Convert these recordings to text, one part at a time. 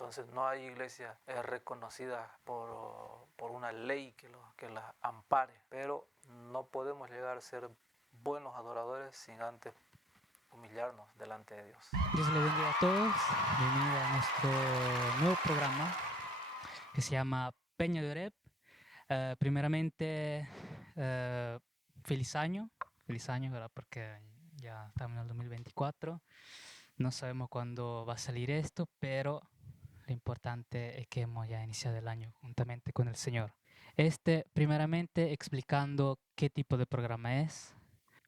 Entonces no hay iglesia reconocida por una ley que la ampare, pero no podemos llegar a ser buenos adoradores sin antes humillarnos delante de Dios. Dios le bendiga a todos. Bienvenido a nuestro nuevo programa que se llama Peña de Oreb. Primeramente, feliz año, ¿verdad? Porque ya estamos en el 2024. No sabemos cuándo va a salir esto, pero lo importante es que hemos ya iniciado el año juntamente con el Señor. Primeramente, explicando qué tipo de programa es.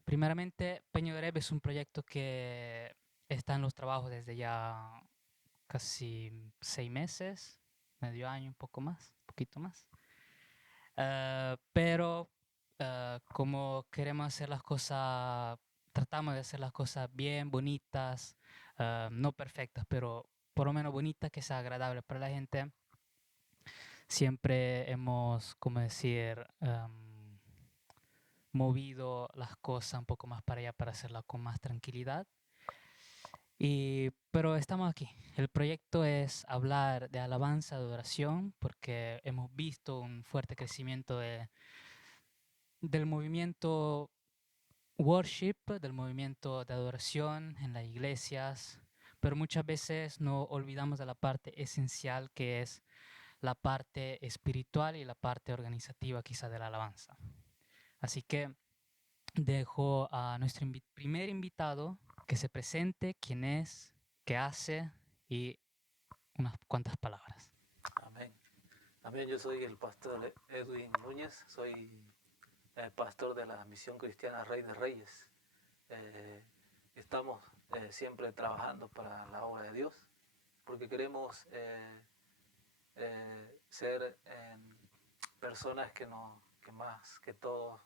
Primeramente, Peña de Oreb es un proyecto que está en los trabajos desde ya casi 6 meses, medio año, un poco más, un poquito más. Pero como queremos hacer las cosas, tratamos de hacer las cosas bien, bonitas, no perfectas, pero por lo menos bonitas, que sea agradable para la gente. Siempre hemos, como decir, movido las cosas un poco más para allá para hacerla con más tranquilidad. Pero estamos aquí. El proyecto es hablar de alabanza, de adoración, porque hemos visto un fuerte crecimiento del movimiento worship, del movimiento de adoración en las iglesias, pero muchas veces nos olvidamos de la parte esencial, que es la parte espiritual y la parte organizativa quizá de la alabanza. Así que dejo a nuestro primer invitado que se presente, quién es, qué hace y unas cuantas palabras. Amén. Amén. Yo soy el pastor Edwin Núñez, soy el pastor de la Misión Cristiana Rey de Reyes. Estamos siempre trabajando para la obra de Dios, porque queremos ser personas que más que todo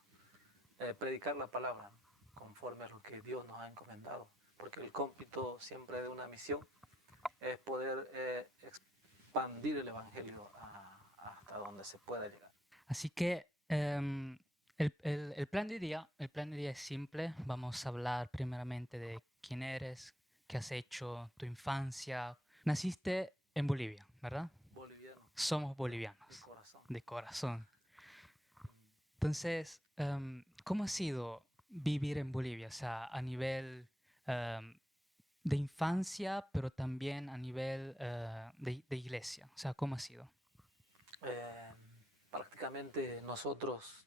predicar la palabra conforme a lo que Dios nos ha encomendado, porque el cómpito siempre de una misión es poder expandir el evangelio hasta donde se pueda llegar. Así que el plan de día es simple. Vamos a hablar primeramente de quién eres, qué has hecho, tu infancia. Naciste en Bolivia, ¿verdad? Boliviano. Somos bolivianos. De corazón. De corazón. Entonces, ¿cómo ha sido vivir en Bolivia? O sea, a nivel de infancia, pero también a nivel de iglesia. O sea, ¿cómo ha sido? Prácticamente nosotros,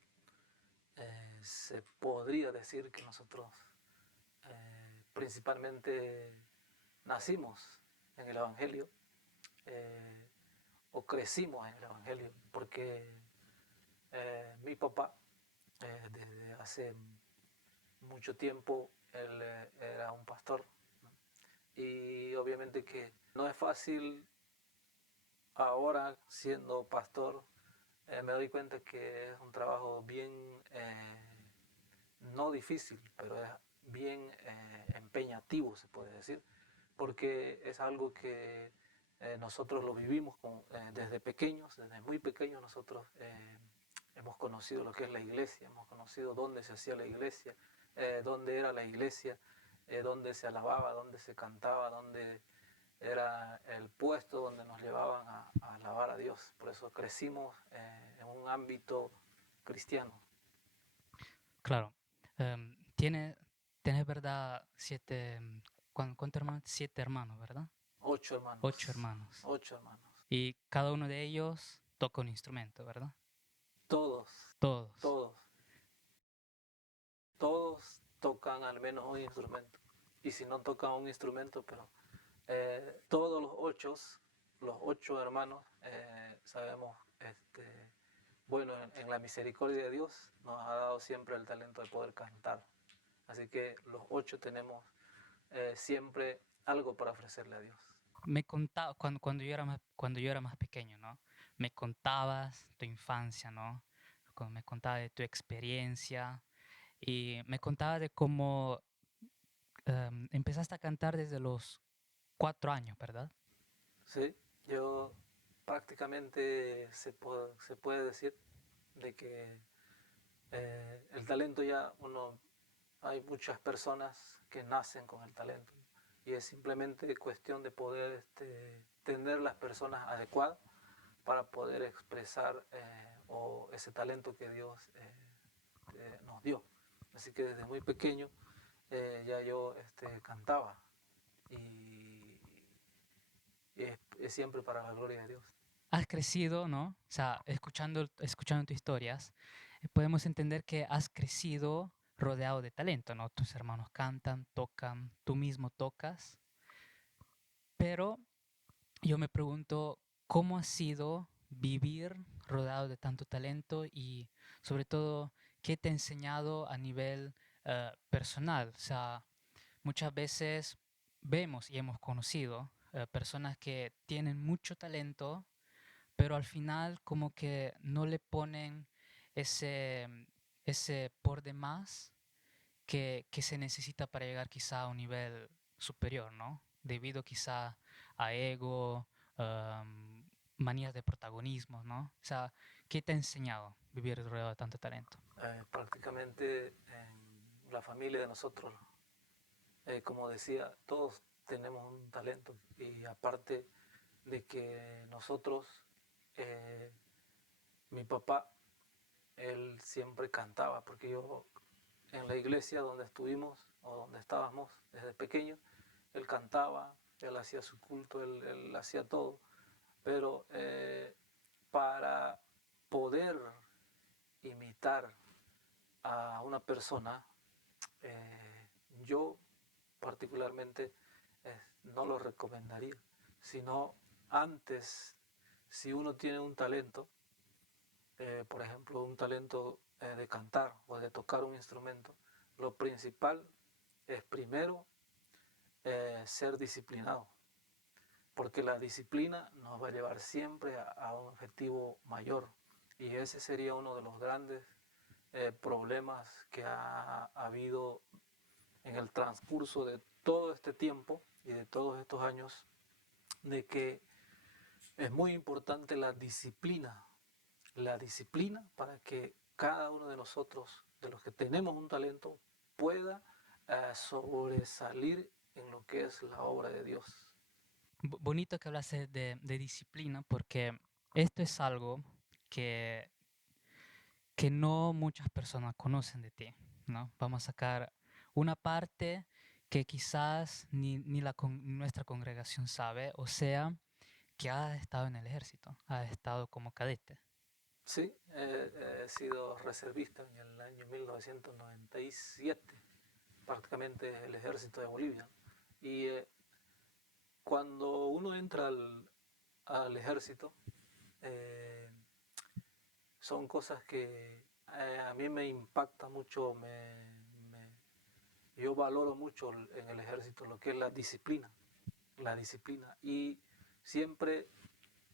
se podría decir que nosotros principalmente nacimos en el Evangelio, o crecimos en el Evangelio, porque mi papá, desde hace mucho tiempo, él era un pastor, ¿no? Y obviamente que no es fácil ahora siendo pastor. Me doy cuenta que es un trabajo bien, no difícil, pero es bien empeñativo, se puede decir, porque es algo que nosotros lo vivimos desde pequeños, desde muy pequeños nosotros hemos conocido lo que es la iglesia, hemos conocido dónde se hacía la iglesia, dónde era la iglesia, dónde se alababa, dónde se cantaba, dónde era el puesto donde nos llevaban a alabar a Dios. Por eso crecimos en un ámbito cristiano. Claro. Tienes, ¿verdad? ¿Cuántos hermanos? 7 hermanos, ¿verdad? 8 hermanos. 8 hermanos. 8 hermanos. Y cada uno de ellos toca un instrumento, ¿verdad? Todos. Todos. Todos. Todos tocan al menos un instrumento. Y si no tocan un instrumento, pero todos los 8 hermanos, sabemos, bueno, en la misericordia de Dios nos ha dado siempre el talento de poder cantar. Así que los 8 tenemos siempre algo para ofrecerle a Dios. Me contaba, cuando yo era más pequeño, ¿no? Me contabas tu infancia, ¿no? Me contabas de tu experiencia y me contabas de cómo empezaste a cantar desde los 4 años, ¿verdad? Sí, yo prácticamente se puede decir de que el talento ya hay muchas personas que nacen con el talento y es simplemente cuestión de poder tener las personas adecuadas para poder expresar o ese talento que Dios nos dio. Así que desde muy pequeño ya yo cantaba y es siempre para la gloria de Dios. Has crecido, ¿no? O sea, escuchando tus historias, podemos entender que has crecido rodeado de talento, ¿no? Tus hermanos cantan, tocan, tú mismo tocas, pero yo me pregunto, ¿cómo ha sido vivir rodeado de tanto talento y sobre todo, qué te ha enseñado a nivel personal? O sea, muchas veces vemos y hemos conocido personas que tienen mucho talento, pero al final como que no le ponen ese, ese por demás que se necesita para llegar quizá a un nivel superior, ¿no? Debido quizá a ego, manías de protagonismo, ¿no? O sea, ¿qué te ha enseñado vivir rodeado de tanto talento? Prácticamente en la familia de nosotros, como decía, todos tenemos un talento y aparte de que nosotros, eh, mi papá, él siempre cantaba, porque yo en la iglesia donde estuvimos o donde estábamos desde pequeño, él cantaba, él hacía su culto, él hacía todo, pero para poder imitar a una persona, yo particularmente no lo recomendaría, sino antes, si uno tiene un talento, por ejemplo, un talento de cantar o de tocar un instrumento, lo principal es primero ser disciplinado, porque la disciplina nos va a llevar siempre a un objetivo mayor y ese sería uno de los grandes problemas que ha habido en el transcurso de todo este tiempo y de todos estos años, de que es muy importante la disciplina para que cada uno de nosotros, de los que tenemos un talento, pueda sobresalir en lo que es la obra de Dios. Bonito que hablaste de disciplina porque esto es algo que, que no muchas personas conocen de ti, ¿no? Vamos a sacar una parte que quizás ni nuestra congregación sabe, o sea, que has estado en el ejército, has estado como cadete. Sí, he sido reservista en el año 1997, prácticamente el ejército de Bolivia. Y cuando uno entra al ejército, eh, son cosas que a mí me impacta mucho, yo valoro mucho en el ejército lo que es la disciplina. Y siempre,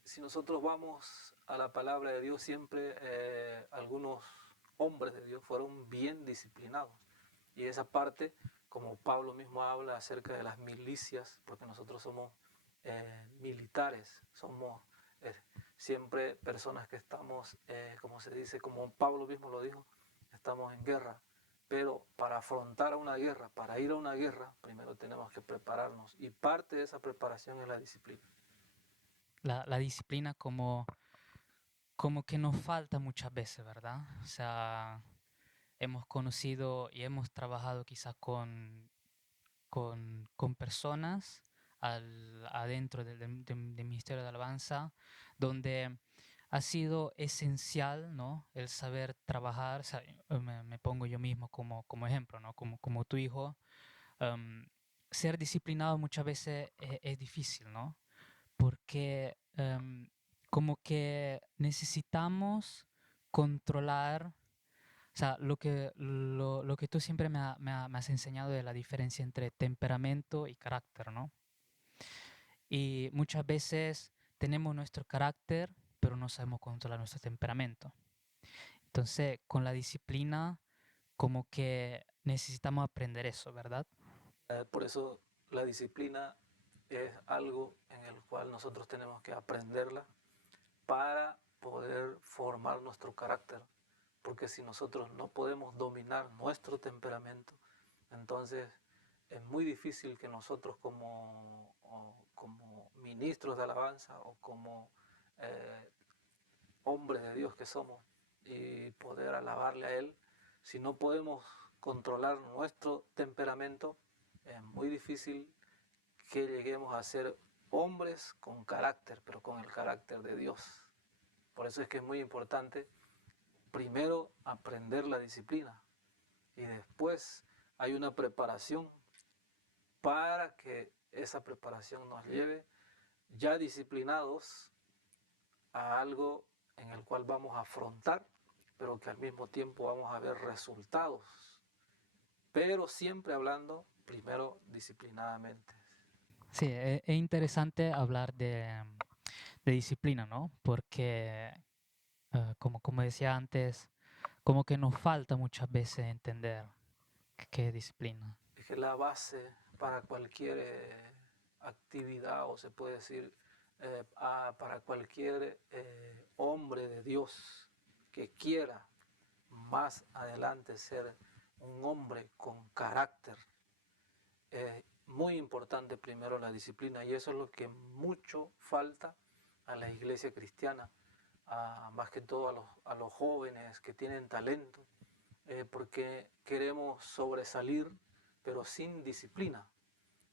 si nosotros vamos a la palabra de Dios, siempre algunos hombres de Dios fueron bien disciplinados. Y esa parte, como Pablo mismo habla acerca de las milicias, porque nosotros somos militares, somos eh, siempre personas que estamos, como se dice, como Pablo mismo lo dijo, estamos en guerra. Pero para afrontar una guerra, para ir a una guerra, primero tenemos que prepararnos. Y parte de esa preparación es la disciplina. La disciplina como que nos falta muchas veces, ¿verdad? O sea, hemos conocido y hemos trabajado quizás con personas adentro del Ministerio de Alabanza, donde ha sido esencial, ¿no? El saber trabajar, o sea, me pongo yo mismo como ejemplo, ¿no? Como tu hijo, em, ser disciplinado muchas veces es difícil, ¿no? Porque como que necesitamos controlar, o sea, lo que tú siempre me has enseñado de la diferencia entre temperamento y carácter, ¿no? Y muchas veces tenemos nuestro carácter, pero no sabemos controlar nuestro temperamento. Entonces, con la disciplina, como que necesitamos aprender eso, ¿verdad? Por eso la disciplina es algo en el cual nosotros tenemos que aprenderla para poder formar nuestro carácter. Porque si nosotros no podemos dominar nuestro temperamento, entonces es muy difícil que nosotros como ministros de alabanza o como hombres de Dios que somos y poder alabarle a Él, si no podemos controlar nuestro temperamento, es muy difícil que lleguemos a ser hombres con carácter, pero con el carácter de Dios. Por eso es que es muy importante primero aprender la disciplina y después hay una preparación para que esa preparación nos lleve ya disciplinados a algo en el cual vamos a afrontar, pero que al mismo tiempo vamos a ver resultados, pero siempre hablando primero disciplinadamente. Sí, es interesante hablar de disciplina, ¿no? Porque, como decía antes, como que nos falta muchas veces entender qué es disciplina. Es que la base para cualquier actividad, o se puede decir, para cualquier hombre de Dios que quiera más adelante ser un hombre con carácter, es muy importante primero la disciplina, y eso es lo que mucho falta a la iglesia cristiana, más que todo a los jóvenes que tienen talento, porque queremos sobresalir pero sin disciplina.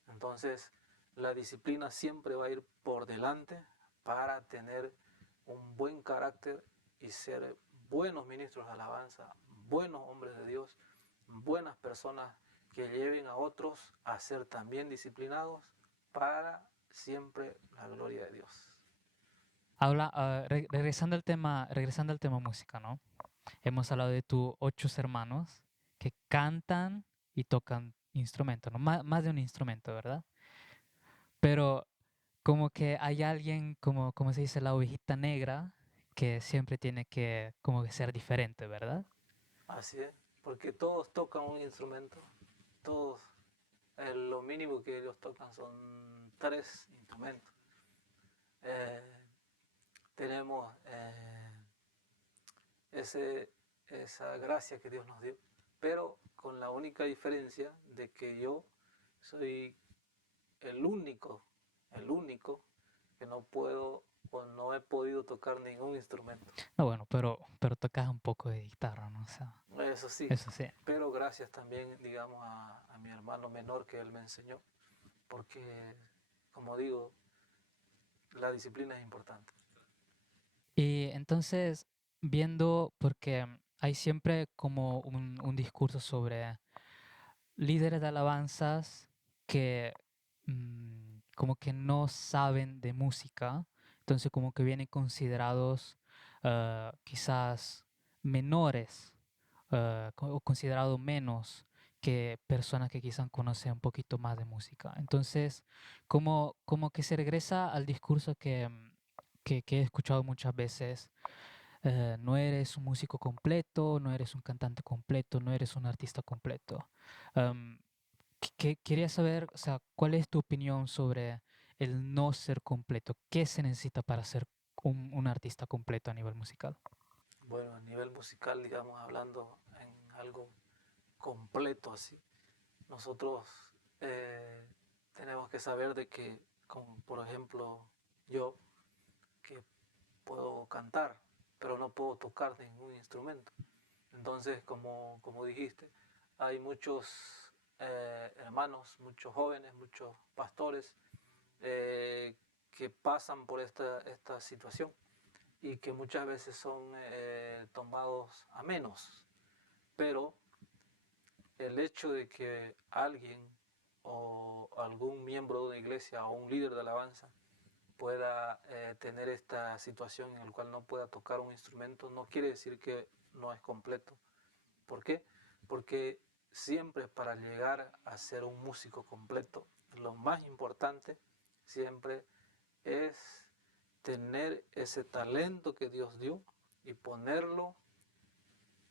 Entonces la disciplina siempre va a ir por delante para tener un buen carácter y ser buenos ministros de alabanza, buenos hombres de Dios, buenas personas que lleven a otros a ser también disciplinados para siempre la gloria de Dios. Regresando al tema música, ¿no? Hemos hablado de tus 8 hermanos que cantan y tocan instrumentos, ¿no? Más de un instrumento, ¿verdad? Pero como que hay alguien, como se dice, la ovejita negra, que siempre tiene que como que ser diferente, ¿verdad? Así es, porque todos tocan un instrumento, todos, lo mínimo que ellos tocan son 3 instrumentos. Eh, tenemos ese, esa gracia que Dios nos dio, pero con la única diferencia de que yo soy el único que no puedo o no he podido tocar ningún instrumento. No, bueno, pero tocas un poco de guitarra, ¿no? O sea, Eso sí, eso sí. pero gracias también, digamos, a mi hermano menor que él me enseñó, porque, como digo, la disciplina es importante. Y entonces, viendo, porque hay siempre como un discurso sobre líderes de alabanzas que como que no saben de música, entonces como que vienen considerados quizás menores o considerados menos que personas que quizás conocen un poquito más de música. Entonces, como que se regresa al discurso que he escuchado muchas veces, no eres un músico completo, no eres un cantante completo, no eres un artista completo. Am, Quería saber, o sea, ¿cuál es tu opinión sobre el no ser completo? ¿Qué se necesita para ser un artista completo a nivel musical? Bueno, a nivel musical, digamos, hablando en algo completo así, nosotros eh, tenemos que saber de que, como por ejemplo yo, que puedo cantar, pero no puedo tocar ningún instrumento. Entonces, como dijiste, hay muchos hermanos, muchos jóvenes, muchos pastores que pasan por esta situación y que muchas veces son tomados a menos. Pero el hecho de que alguien o algún miembro de una iglesia o un líder de alabanza pueda tener esta situación en la cual no pueda tocar un instrumento no quiere decir que no es completo. ¿Por qué? Porque siempre para llegar a ser un músico completo, lo más importante siempre es tener ese talento que Dios dio y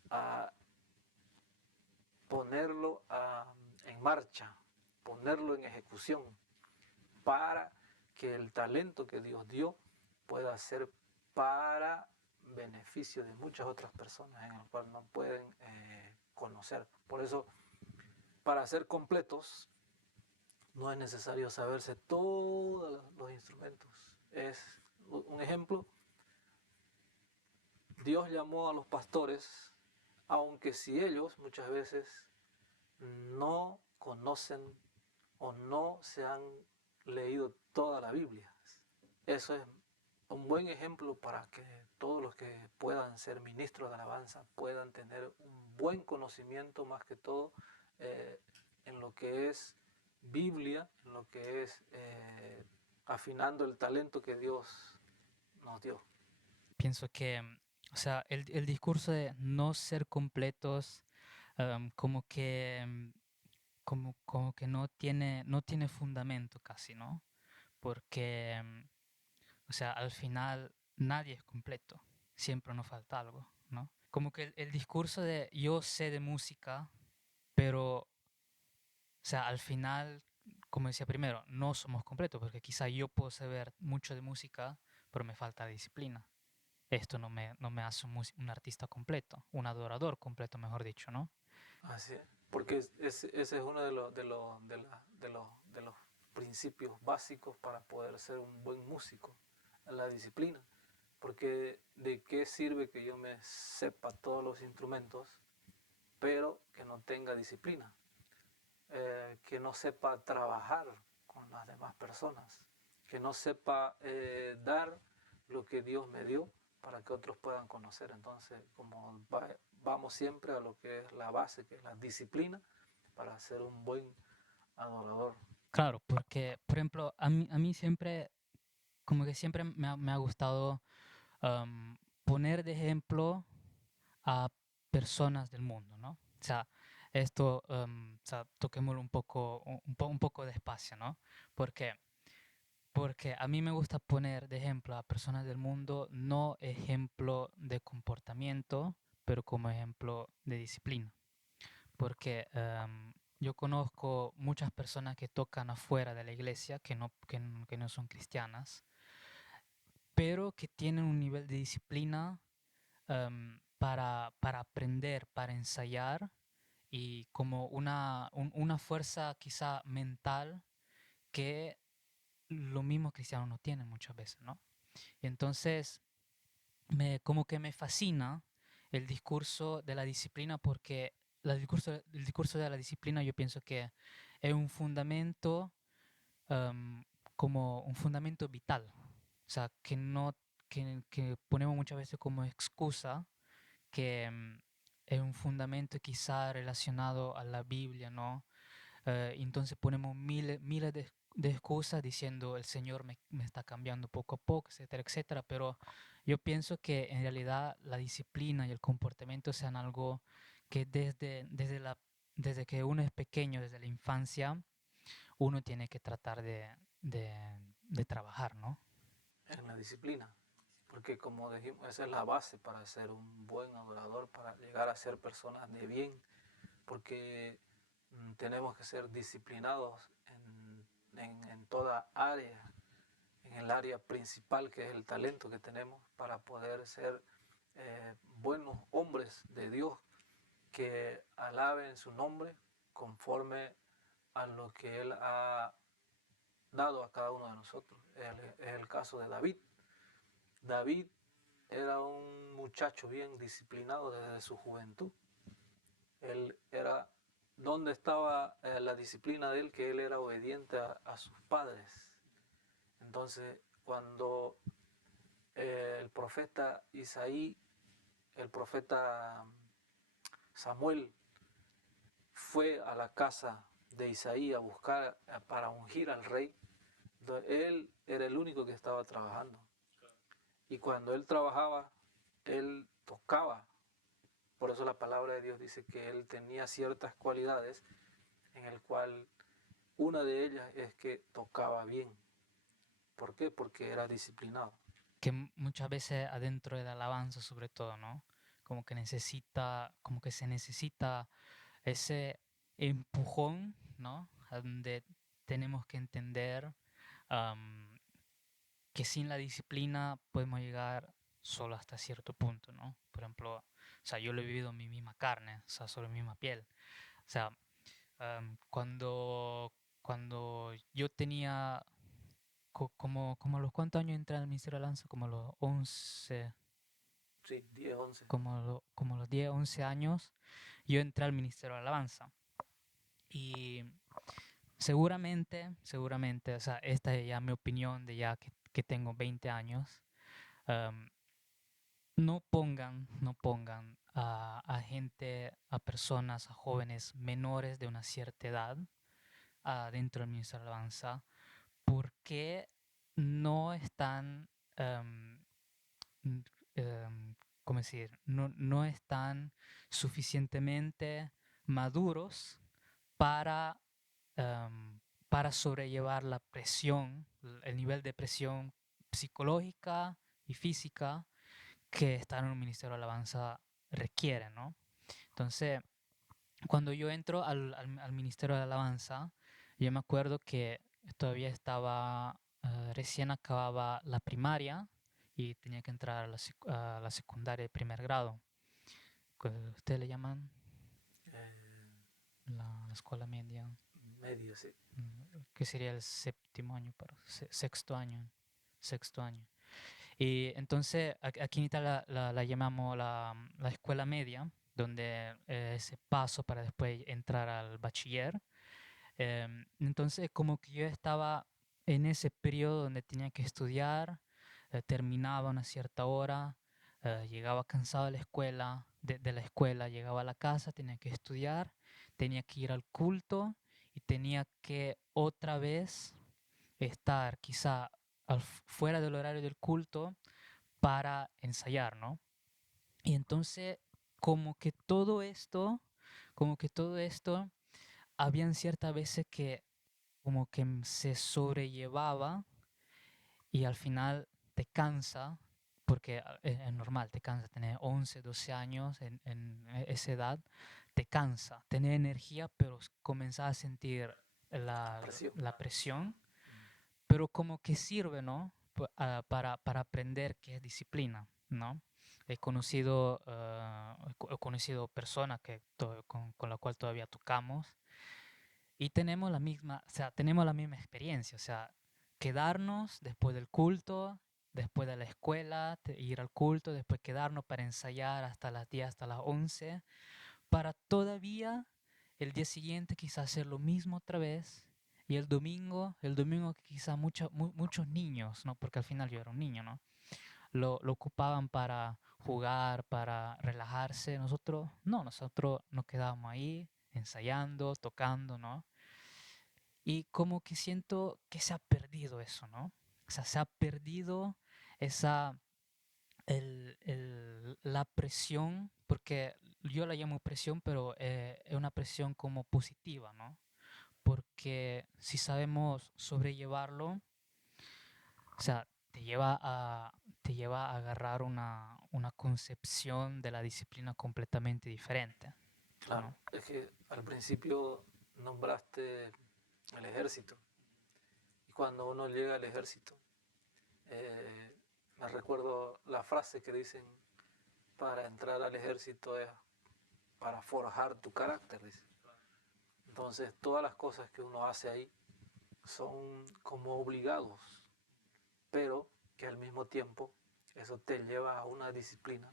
a, en marcha, ponerlo en ejecución para que el talento que Dios dio pueda ser para beneficio de muchas otras personas en el cual no pueden conocer. Por eso, para ser completos, no es necesario saberse todos los instrumentos. Es un ejemplo. Dios llamó a los pastores, aunque si ellos muchas veces no conocen o no se han leído toda la Biblia. Eso es un buen ejemplo para que todos los que puedan ser ministros de alabanza puedan tener un buen conocimiento más que todo eh, en lo que es Biblia, en lo que es afinando el talento que Dios nos dio. Pienso que, o sea, el discurso de no ser completos, como que, como que no tiene fundamento casi, ¿no? Porque, o sea, al final nadie es completo, siempre nos falta algo, ¿no? Como que el discurso de yo sé de música, pero, o sea, al final, como decía primero, no somos completos, porque quizá yo puedo saber mucho de música, pero me falta disciplina. Esto no me hace un artista completo, un adorador completo, mejor dicho, ¿no? Así es, porque ese es uno de los principios básicos para poder ser un buen músico, la disciplina. Porque de qué sirve que yo me sepa todos los instrumentos, pero que no tenga disciplina, que no sepa trabajar con las demás personas, que no sepa dar lo que Dios me dio para que otros puedan conocer. Entonces, como vamos siempre a lo que es la base, que es la disciplina, para ser un buen adorador. Claro, porque, por ejemplo, a mí siempre, como que siempre me ha gustado poner de ejemplo a personas del mundo, ¿no? O sea, esto, o sea, toquémoslo un poco despacio, ¿no? Porque Porque a mí me gusta poner de ejemplo a personas del mundo, no ejemplo de comportamiento, pero como ejemplo de disciplina. Porque yo conozco muchas personas que tocan afuera de la iglesia, que no son cristianas, pero que tienen un nivel de disciplina para aprender, para ensayar y como una fuerza quizá mental que los mismos cristianos no tienen muchas veces, ¿no? Y entonces, como que me fascina el discurso de la disciplina porque el discurso de la disciplina yo pienso que es un fundamento, am, como un fundamento vital. O sea, que ponemos muchas veces como excusa que es un fundamento quizá relacionado a la Biblia, ¿no? Entonces ponemos miles de excusas diciendo el Señor me está cambiando poco a poco, etcétera, etcétera. Pero yo pienso que en realidad la disciplina y el comportamiento sean algo que desde que uno es pequeño, desde la infancia, uno tiene que tratar de trabajar, ¿no? En la disciplina, porque como dijimos, esa es la base para ser un buen adorador, para llegar a ser personas de bien, porque tenemos que ser disciplinados en toda área, en el área principal que es el talento que tenemos para poder ser buenos hombres de Dios que alaben su nombre conforme a lo que Él ha dado a cada uno de nosotros. Es el caso de David. David era un muchacho bien disciplinado desde su juventud. Él era, ¿dónde estaba la disciplina de él? Que él era obediente a sus padres. Entonces, cuando el profeta Isaí, el profeta Samuel, fue a la casa de Isaí a buscar para ungir al rey, él era el único que estaba trabajando. Y cuando él trabajaba, él tocaba. Por eso la palabra de Dios dice que él tenía ciertas cualidades en el cual una de ellas es que tocaba bien. ¿Por qué? Porque era disciplinado. Que muchas veces adentro de la alabanza sobre todo, ¿no? Como que se necesita ese empujón, ¿no? A donde tenemos que entender am, que sin la disciplina podemos llegar solo hasta cierto punto, ¿no? Por ejemplo, o sea, yo lo he vivido en mi misma carne, o sea, sobre mi misma piel. O sea, cuando cuando yo tenía como a los cuántos años entré al Ministerio de Alabanza, como a los 11, Sí, 10, 11. como a los 10, 11 años, yo entré al Ministerio de Alabanza. Y seguramente, o sea, esta es ya mi opinión de ya que tengo 20 años, am, no pongan a gente, a personas, a jóvenes menores de una cierta edad dentro del Ministerio de Alabanza, porque no están, n- ¿cómo decir? No están suficientemente maduros para, em, para sobrellevar la presión, el nivel de presión psicológica y física que estar en un ministerio de alabanza requiere, ¿no? Entonces, cuando yo entro al ministerio de alabanza, yo me acuerdo que todavía estaba, recién acababa la primaria y tenía que entrar a la secundaria de primer grado, que ustedes le llaman Eh, la escuela media, Medio, sí. que sería el séptimo año, sexto año. Y entonces aquí en Italia la llamamos la escuela media, donde ese paso para después entrar al bachiller. Entonces como que yo estaba en ese periodo donde tenía que estudiar, terminaba a una cierta hora, llegaba cansado de la escuela, llegaba a la casa, tenía que estudiar, tenía que ir al culto y tenía que otra vez estar quizá fuera del horario del culto para ensayar, ¿no? Y entonces, como que todo esto, como que todo esto, habían ciertas veces que como que se sobrellevaba y al final te cansa, porque es normal, te cansa tener 11, 12 años en esa edad, te cansa, tener energía, pero comenzar a sentir la, Presión. la presión, pero como que sirve, ¿no? Para aprender qué es disciplina, ¿no? He conocido personas con la cual todavía tocamos y tenemos la misma experiencia, o sea, quedarnos después del culto, después de la escuela, ir al culto, después quedarnos para ensayar hasta las 10, hasta las 11, para todavía el día siguiente quizás hacer lo mismo otra vez. Y el domingo quizás muchos niños, ¿no? Porque al final yo era un niño, ¿no? Lo ocupaban para jugar, para relajarse. Nosotros nos quedábamos ahí ensayando, tocando, ¿no? Y como que siento que se ha perdido eso, ¿no? O sea, se ha perdido esa, la presión, porque yo la llamo presión, pero es una presión como positiva, ¿no? Porque si sabemos sobrellevarlo, o sea, te lleva a agarrar una concepción de la disciplina completamente diferente, Claro, ¿no? es que al principio nombraste el ejército. Y cuando uno llega al ejército, eh, me recuerdo la frase que dicen para entrar al ejército es para forjar tu carácter, dice. Entonces todas las cosas que uno hace ahí son como obligados, pero que al mismo tiempo eso te lleva a una disciplina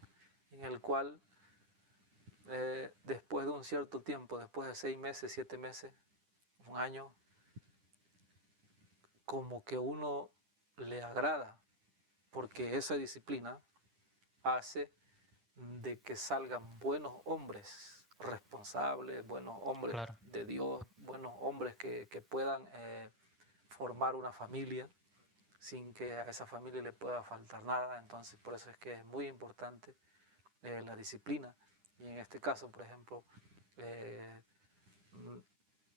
en el cual después de un cierto tiempo, después de 6 meses, 7 meses, un año, como que uno le agrada, porque esa disciplina hace de que salgan buenos hombres responsables, buenos hombres Claro. de Dios, buenos hombres que puedan formar una familia sin que a esa familia le pueda faltar nada. Entonces, por eso es que es muy importante la disciplina. Y en este caso, por ejemplo, eh,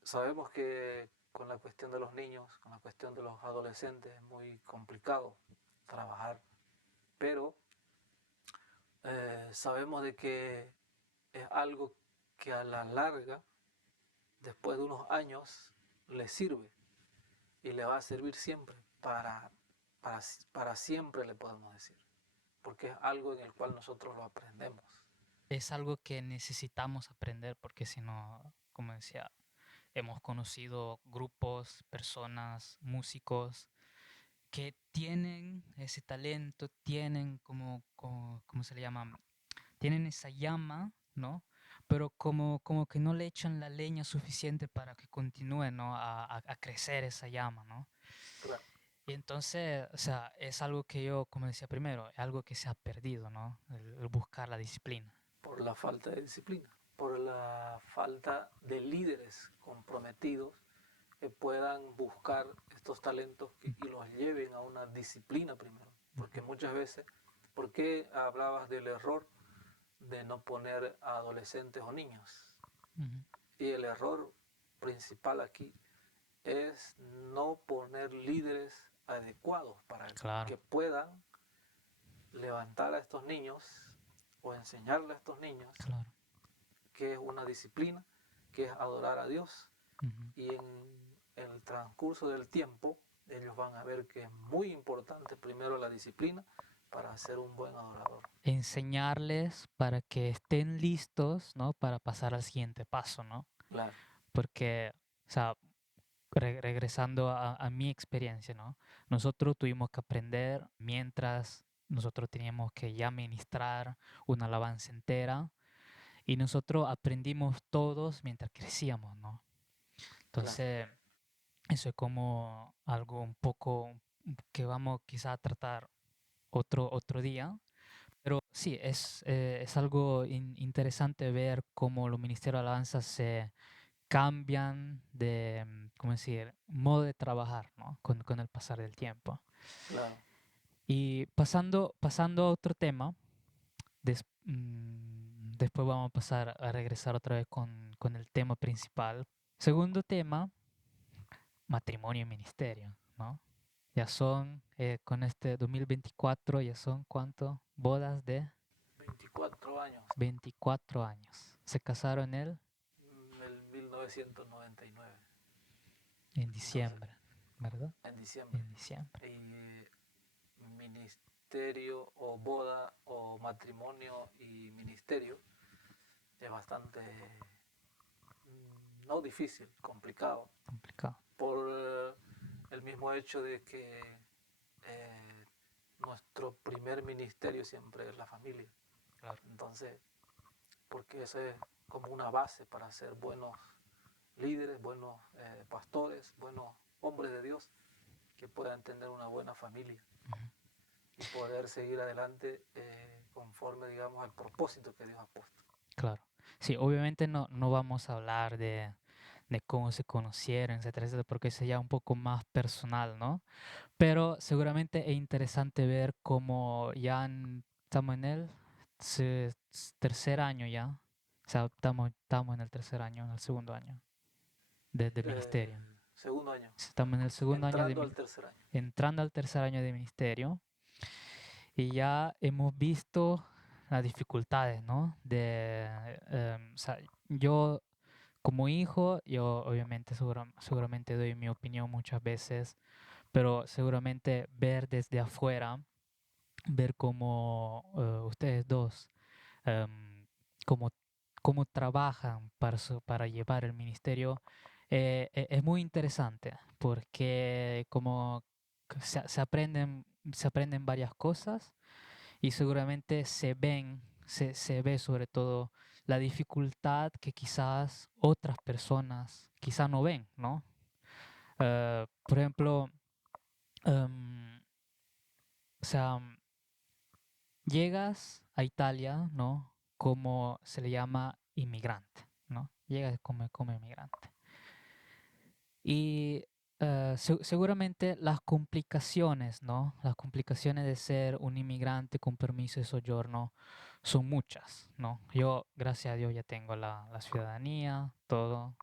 sabemos que con la cuestión de los niños, con la cuestión de los adolescentes, es muy complicado trabajar, pero sabemos de que es algo que a la larga, después de unos años, le sirve y le va a servir siempre, para, para siempre le podemos decir, porque es algo en el cual nosotros lo aprendemos. Es algo que necesitamos aprender porque si no, como decía, hemos conocido grupos, personas, músicos que tienen ese talento, tienen ¿cómo se le llama? Tienen esa llama, ¿no? Pero como que no le echan la leña suficiente para que continúe, ¿no? A crecer esa llama, ¿no? Claro, Y entonces, o sea, es algo que yo, como decía primero, es algo que se ha perdido, ¿no? El buscar la disciplina. por la falta de disciplina, por la falta de líderes comprometidos que puedan buscar estos talentos y los lleven a una disciplina primero. Porque muchas veces, ¿por qué hablabas del error de no poner a adolescentes o niños? Ujú. Y el error principal aquí es no poner líderes adecuados para Claro, que puedan levantar a estos niños o enseñarle a estos niños claro. que es una disciplina, que es adorar a Dios. Ujú. Y en el transcurso del tiempo ellos van a ver que es muy importante primero la disciplina para ser un buen adorador. Enseñarles para que estén listos, ¿no? Para pasar al siguiente paso, ¿no? Claro, Porque, o sea, regresando a mi experiencia, ¿no? Nosotros tuvimos que aprender mientras nosotros teníamos que ya ministrar una alabanza entera y nosotros aprendimos todos mientras crecíamos, ¿no? claro, Entonces, eso es como algo un poco que vamos quizá a tratar otro día. Pero sí, es algo interesante ver cómo los ministerios de alabanza se cambian de, ¿cómo decir?, modo de trabajar, ¿no? Con el pasar del tiempo. claro. Y pasando a otro tema, después vamos a pasar a regresar otra vez con el tema principal. Segundo tema, matrimonio y ministerio, ¿no? Ya son, con este 2024, ya son ¿cuánto? Bodas de 24 años, 24 años. Se casaron él en el 1999. en Entonces, diciembre, ¿verdad? en diciembre. En diciembre. Y ministerio o boda o matrimonio y ministerio es bastante no difícil, complicado, Complicado. por el mismo hecho de que eh, nuestro primer ministerio siempre es la familia. Claro. Entonces, porque eso es como una base para ser buenos líderes, buenos pastores, buenos hombres de Dios que puedan tener una buena familia Ujú. y poder seguir adelante conforme, digamos, al propósito que Dios ha puesto. Claro. Sí, obviamente no vamos a hablar de cómo se conocieron, etcétera, etcétera, porque eso ya un poco más personal, ¿no? Pero seguramente es interesante ver cómo ya estamos en el tercer año ya. O sea, estamos en el tercer año, en el segundo año de ministerio. Segundo año, Estamos en el segundo año entrando al tercer año. entrando al tercer año de ministerio y ya hemos visto las dificultades, ¿no? O sea, yo como hijo, yo obviamente seguramente doy mi opinión muchas veces, pero seguramente ver desde afuera, ver cómo ustedes dos, em, cómo, cómo trabajan para llevar el ministerio, es muy interesante porque como que se aprenden varias cosas y seguramente se ve sobre todo la dificultad que quizás otras personas quizás no ven, ¿no? Por ejemplo, em, o sea, llegas a Italia, ¿no? Como se le llama inmigrante, ¿no? Llegas como inmigrante. Y seguramente las complicaciones, ¿no? Las complicaciones de ser un inmigrante con permiso de soggiorno son muchas, ¿no? Yo, gracias a Dios, ya tengo la ciudadanía, todo,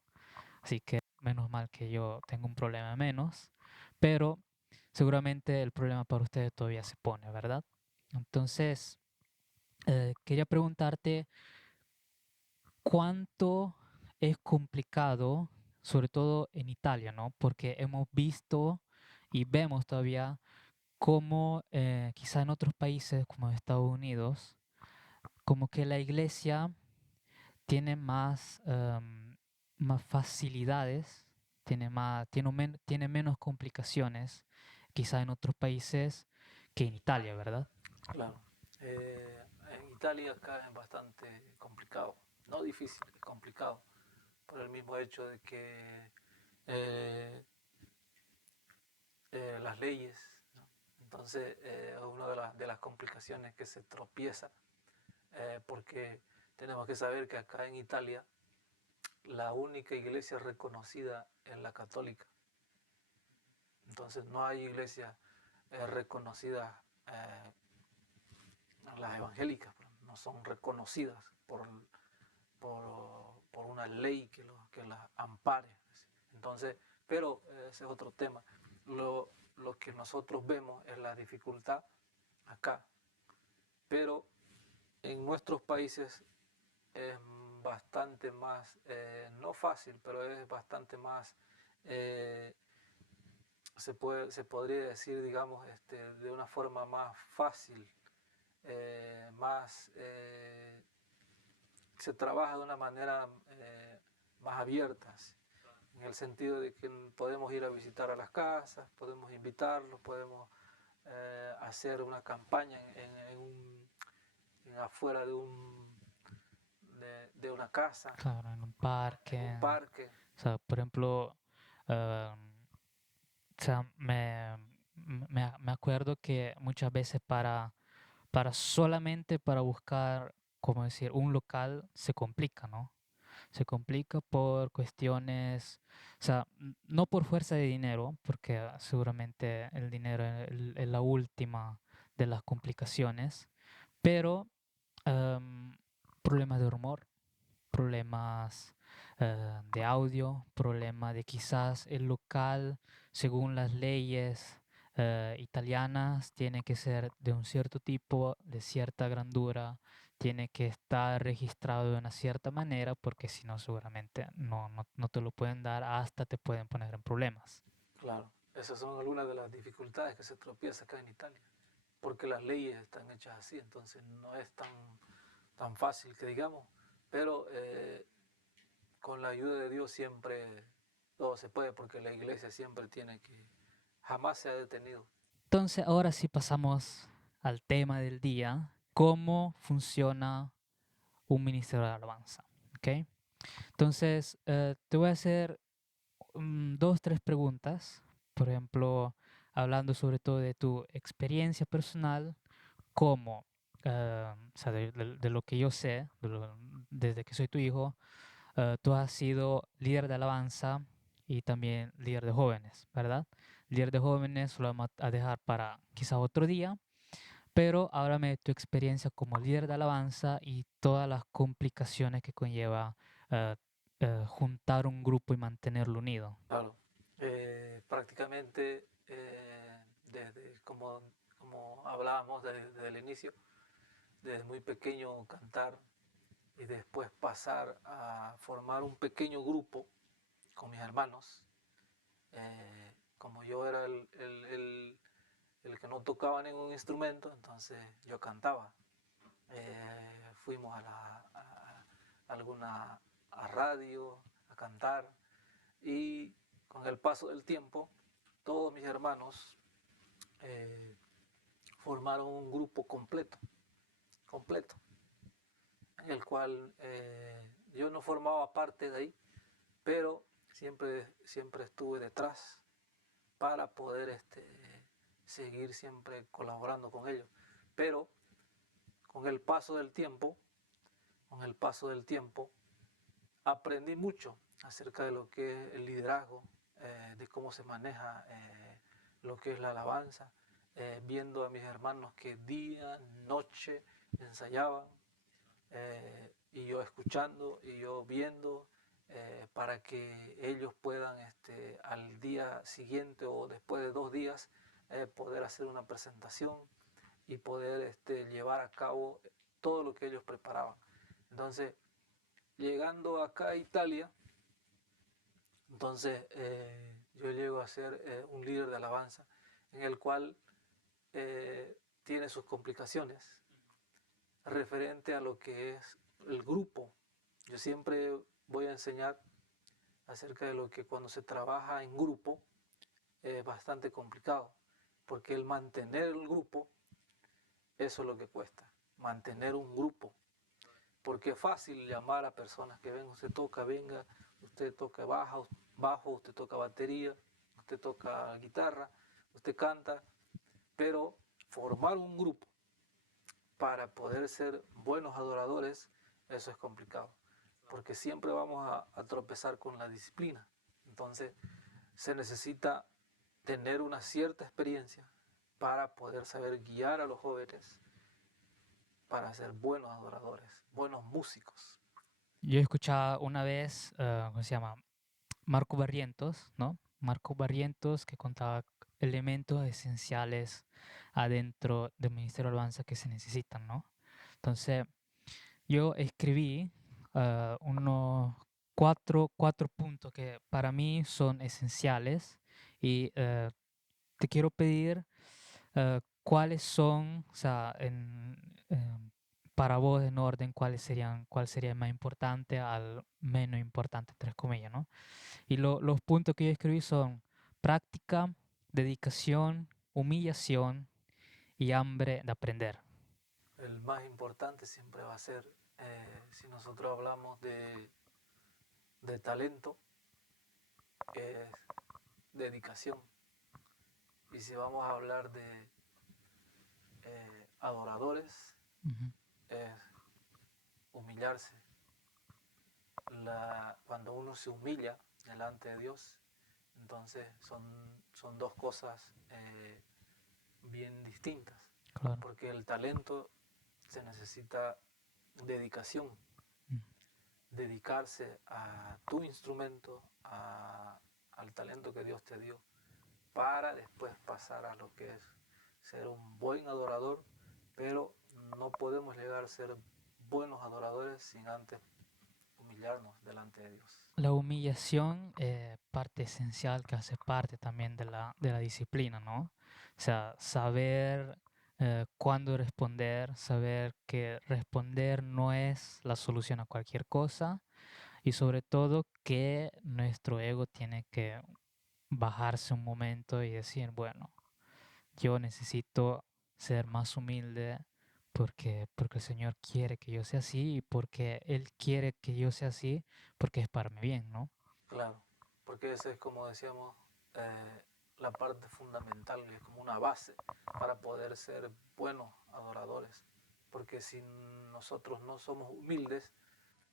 así que menos mal que yo tengo un problema menos, pero seguramente el problema para ustedes todavía se pone, ¿verdad? Entonces, quería preguntarte cuánto es complicado, sobre todo en Italia, ¿no? Porque hemos visto y vemos todavía cómo quizá en otros países como Estados Unidos, como que la iglesia tiene más, más facilidades, tiene menos complicaciones, quizá en otros países que en Italia, ¿verdad? Claro. En Italia acá es bastante complicado, no difícil, es complicado, por el mismo hecho de que eh, las leyes, ¿no? Entonces, una de las complicaciones que se tropieza, porque tenemos que saber que acá en Italia la única iglesia reconocida es la católica. Entonces no hay iglesias reconocidas, las evangélicas no son reconocidas por una ley que las ampare. Entonces, pero ese es otro tema. Lo que nosotros vemos es la dificultad acá, pero en nuestros países es bastante más, no fácil, pero es bastante más, eh, se podría decir, digamos, de una forma más fácil, más, se trabaja de una manera más abierta, en el sentido de que podemos ir a visitar a las casas, podemos invitarlos, podemos hacer una campaña afuera de una casa, Claro, en un en un parque. parque. O sea, por ejemplo, o sea, me acuerdo que muchas veces para solamente para buscar, como decir, un local se complica, ¿no? Se complica por cuestiones, o sea, no por fuerza de dinero, porque seguramente el dinero es la última de las complicaciones, pero problemas de humor, problemas de audio, problema de quizás el local, según las leyes italianas, tiene que ser de un cierto tipo, de cierta grandura, tiene que estar registrado de una cierta manera, porque si no, seguramente no te lo pueden dar, hasta te pueden poner en problemas. Claro, esas son algunas de las dificultades que se tropieza acá en Italia, porque las leyes están hechas así, entonces no es tan fácil que digamos, pero con la ayuda de Dios siempre todo se puede, porque la iglesia siempre tiene que, jamás se ha detenido. Entonces, ahora sí pasamos al tema del día, cómo funciona un ministerio de alabanza. ¿Ok? Entonces, te voy a hacer dos, tres preguntas, por ejemplo, hablando sobre todo de tu experiencia personal, como, o sea, de lo que yo sé, desde que soy tu hijo, tú has sido líder de alabanza y también líder de jóvenes, ¿verdad? Líder de jóvenes lo vamos a dejar para quizá otro día, pero háblame de tu experiencia como líder de alabanza y todas las complicaciones que conlleva eh, juntar un grupo y mantenerlo unido. Claro, prácticamente desde como hablábamos desde el inicio, desde muy pequeño cantar y después pasar a formar un pequeño grupo con mis hermanos. Como yo era el que no tocaba ningún instrumento, entonces yo cantaba. Fuimos a alguna a radio a cantar y con el paso del tiempo todos mis hermanos eh, formaron un grupo completo, en el cual yo no formaba parte de ahí, pero siempre estuve detrás para poder seguir siempre colaborando con ellos. Pero con el paso del tiempo, con el paso del tiempo, aprendí mucho acerca de lo que es el liderazgo, de cómo se maneja lo que es la alabanza, viendo a mis hermanos que día, noche ensayaban, y yo escuchando y yo viendo, para que ellos puedan al día siguiente o después de 2 días poder hacer una presentación y poder llevar a cabo todo lo que ellos preparaban. Entonces, llegando acá a Italia, entonces yo llego a ser un líder de alabanza en el cual tiene sus complicaciones referente a lo que es el grupo. Yo siempre voy a enseñar acerca de lo que cuando se trabaja en grupo es bastante complicado, porque el mantener el grupo, eso es lo que cuesta, mantener un grupo, porque es fácil llamar a personas que vengan, usted toca, venga, usted toca bajo, usted toca batería, usted toca guitarra, usted canta, pero formar un grupo para poder ser buenos adoradores, eso es complicado, porque siempre vamos a tropezar con la disciplina. Entonces, se necesita tener una cierta experiencia para poder saber guiar a los jóvenes para ser buenos adoradores, buenos músicos. Yo he escuchado una vez, ¿cómo se llama? Marco Barrientos, ¿no? Marco Barrientos que contaba elementos esenciales adentro del Ministerio de Alabanza que se necesitan, ¿no? Entonces, yo escribí unos cuatro puntos que para mí son esenciales y te quiero pedir cuáles son, o sea, para vos en orden, cuál sería el más importante al menos importante, entre comillas, ¿no? Y los puntos que yo escribí son práctica, dedicación, humillación y hambre de aprender. El más importante siempre va a ser, si nosotros hablamos de talento, es dedicación. Y si vamos a hablar de adoradores, Ujú. es humillarse. Cuando uno se humilla delante de Dios, entonces son dos cosas bien distintas, Claro. porque el talento se necesita dedicación, Mm. dedicarse a tu instrumento, al talento que Dios te dio, para después pasar a lo que es ser un buen adorador, pero no podemos llegar a ser buenos adoradores sin antes humillarnos delante de Dios. La humillación, parte esencial que hace parte también de la disciplina, ¿no? O sea, saber cuándo responder, saber que responder no es la solución a cualquier cosa y sobre todo que nuestro ego tiene que bajarse un momento y decir, bueno, yo necesito ser más humilde porque el Señor quiere que yo sea así y porque Él quiere que yo sea así porque es para mi bien, ¿no? Claro, porque esa es, como decíamos, la parte fundamental, es como una base para poder ser buenos adoradores. Porque si nosotros no somos humildes,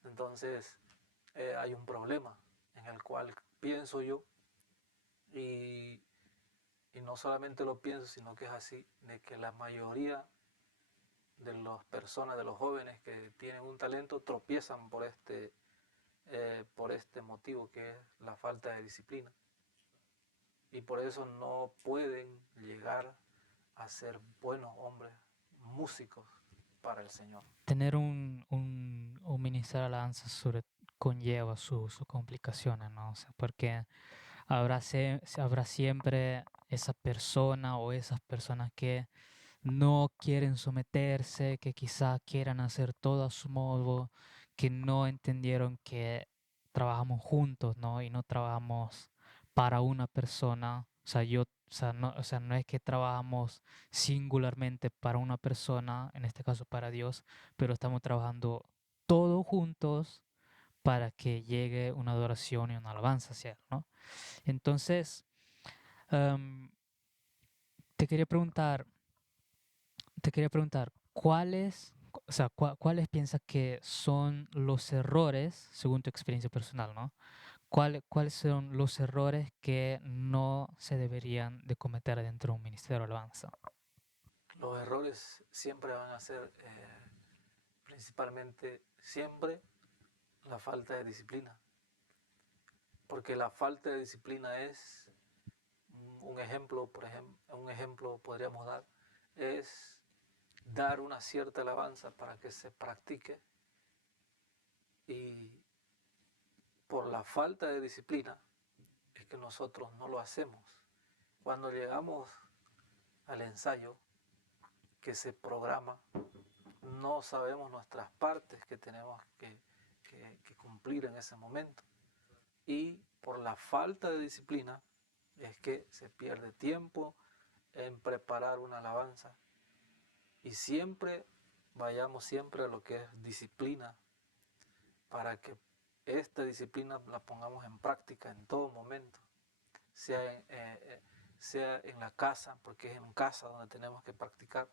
entonces hay un problema en el cual pienso yo, y, y no solamente lo pienso, sino que es así, de que la mayoría de las personas, de los jóvenes que tienen un talento, tropiezan por este motivo que es la falta de disciplina. Y por eso no pueden llegar a ser buenos hombres, músicos para el Señor. Tener un ministerio de alabanza conlleva sus complicaciones, ¿no? O sea, porque habrá siempre esa persona o esas personas que no quieren someterse, que quizá quieran hacer todo a su modo, que no entendieron que trabajamos juntos, ¿no? Y no trabajamos para una persona. O sea, no es que trabajamos singularmente para una persona, en este caso para Dios, pero estamos trabajando todos juntos para que llegue una adoración y una alabanza hacia Él, ¿no? Entonces, em, te quería preguntar, o sea, cuáles piensas que son los errores, según tu experiencia personal, ¿no? ¿Cuáles son los errores que no se deberían de cometer dentro de un ministerio de alabanza? Los errores siempre van a ser, principalmente, siempre la falta de disciplina. Porque la falta de disciplina es un ejemplo podríamos es dar una cierta alabanza para que se practique, y por la falta de disciplina es que nosotros no lo hacemos. Cuando llegamos al ensayo que se programa, no sabemos nuestras partes que tenemos que cumplir en ese momento. y por la falta de disciplina es que se pierde tiempo en preparar una alabanza. Y siempre vayamos siempre a lo que es disciplina, para que esta disciplina la pongamos en práctica en todo momento, sea sea en la casa, porque es en casa donde tenemos que practicar,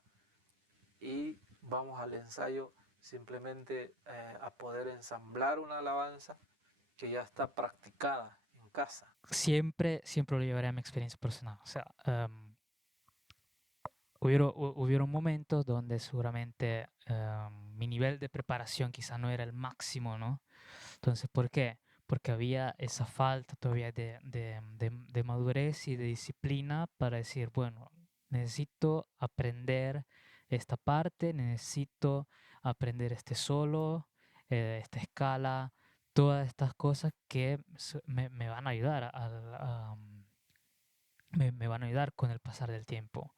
y vamos al ensayo simplemente a poder ensamblar una alabanza que ya está practicada en casa. Siempre lo llevaré a mi experiencia personal. O sea, hubieron momentos donde seguramente mi nivel de preparación quizá no era el máximo, ¿no? Entonces, ¿por qué? Porque había esa falta todavía de madurez y de disciplina para decir, bueno, necesito aprender esta parte, necesito aprender este solo, esta escala, todas estas cosas que me van a ayudar me van a ayudar con el pasar del tiempo.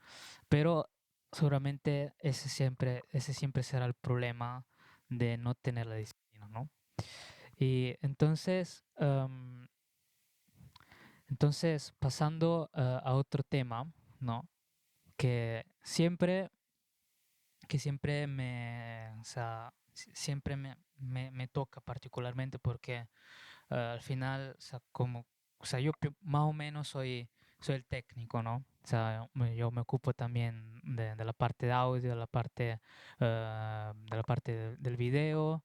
Pero seguramente ese siempre será el problema de no tener la disciplina, ¿no? Y entonces pasando a otro tema, ¿no? Que siempre, o sea, siempre me toca particularmente porque al final, o sea, o sea, más o menos soy el técnico, ¿no? O sea, yo me ocupo también de la parte de audio, de la parte del video.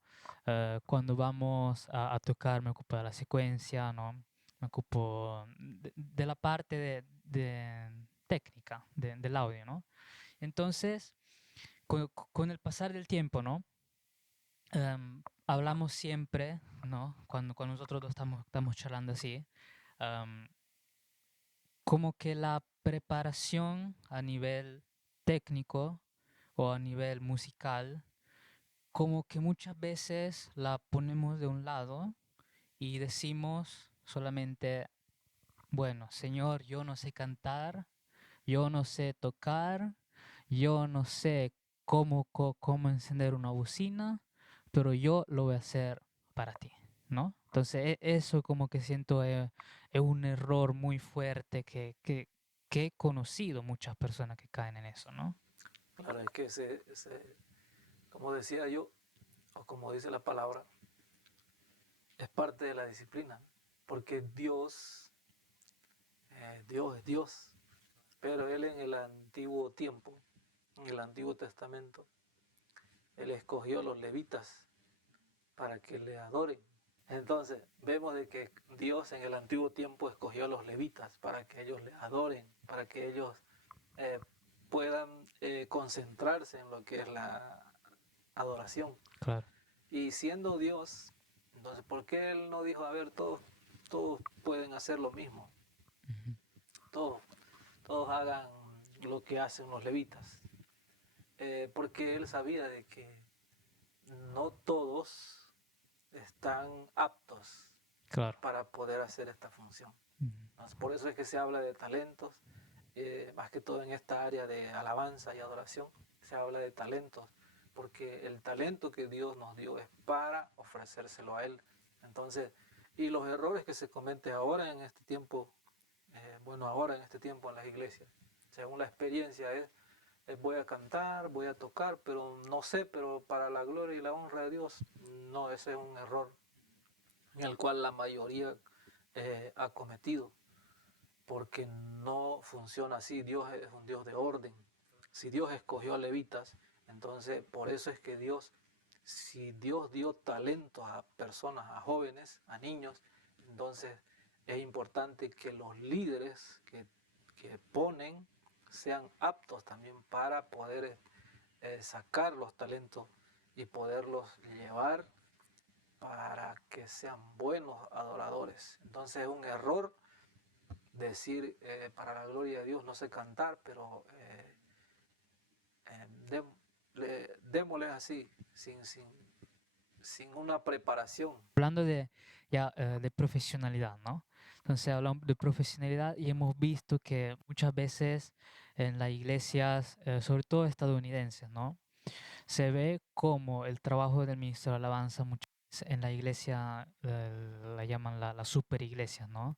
Cuando vamos a tocar, me ocupo de la secuencia, ¿no? Me ocupo de la parte de técnica del audio, ¿no? Entonces, con el pasar del tiempo, ¿no? Hablamos siempre, ¿no? Cuando nosotros dos estamos charlando así, am, como que la preparación a nivel técnico o a nivel musical, como que muchas veces la ponemos de un lado y decimos solamente, bueno, Señor, yo no sé cantar, yo no sé tocar, yo no sé cómo encender una bocina, pero yo lo voy a hacer para ti, ¿no? Entonces, eso como que siento es un error muy fuerte que he conocido muchas personas que caen en eso, ¿no? Claro, es que como decía yo, o como dice la palabra, es parte de la disciplina, porque Dios es Dios, pero Él en el antiguo tiempo, en el Antiguo Testamento, Él escogió a los levitas para que le adoren. Entonces, vemos de que Dios en el antiguo tiempo escogió a los levitas para que ellos le adoren, para que ellos eh, puedan concentrarse en lo que es la adoración. Claro. Y siendo Dios, entonces, ¿por qué Él no dijo, a ver, todos pueden hacer lo mismo? Ujú. Todos, todos hagan lo que hacen los levitas. Porque Él sabía de que no todos están aptos Claro. para poder hacer esta función. Ujú. Por eso es que se habla de talentos, más que todo en esta área de alabanza y adoración, se habla de talentos, porque el talento que Dios nos dio es para ofrecérselo a Él. Entonces, y los errores que se cometen ahora en este tiempo, ahora en este tiempo en las iglesias, según la experiencia voy a cantar, voy a tocar, pero no sé, pero para la gloria y la honra de Dios, no, ese es un error en el cual la mayoría ha cometido, porque no funciona así. Dios es un Dios de orden. Si Dios escogió a levitas, entonces por eso es que si Dios dio talentos a personas, a jóvenes, a niños, entonces es importante que los líderes que ponen sean aptos también para poder sacar los talentos y poderlos llevar para que sean buenos adoradores. Entonces es un error decir para la gloria de Dios no sé cantar, pero démosles así, sin una preparación. Hablando de profesionalidad, ¿no? Entonces hablamos de profesionalidad y hemos visto que muchas veces en las iglesias, sobre todo estadounidenses, ¿no? Se ve como el trabajo del ministro de alabanza en la iglesia la llaman la super iglesia, ¿no?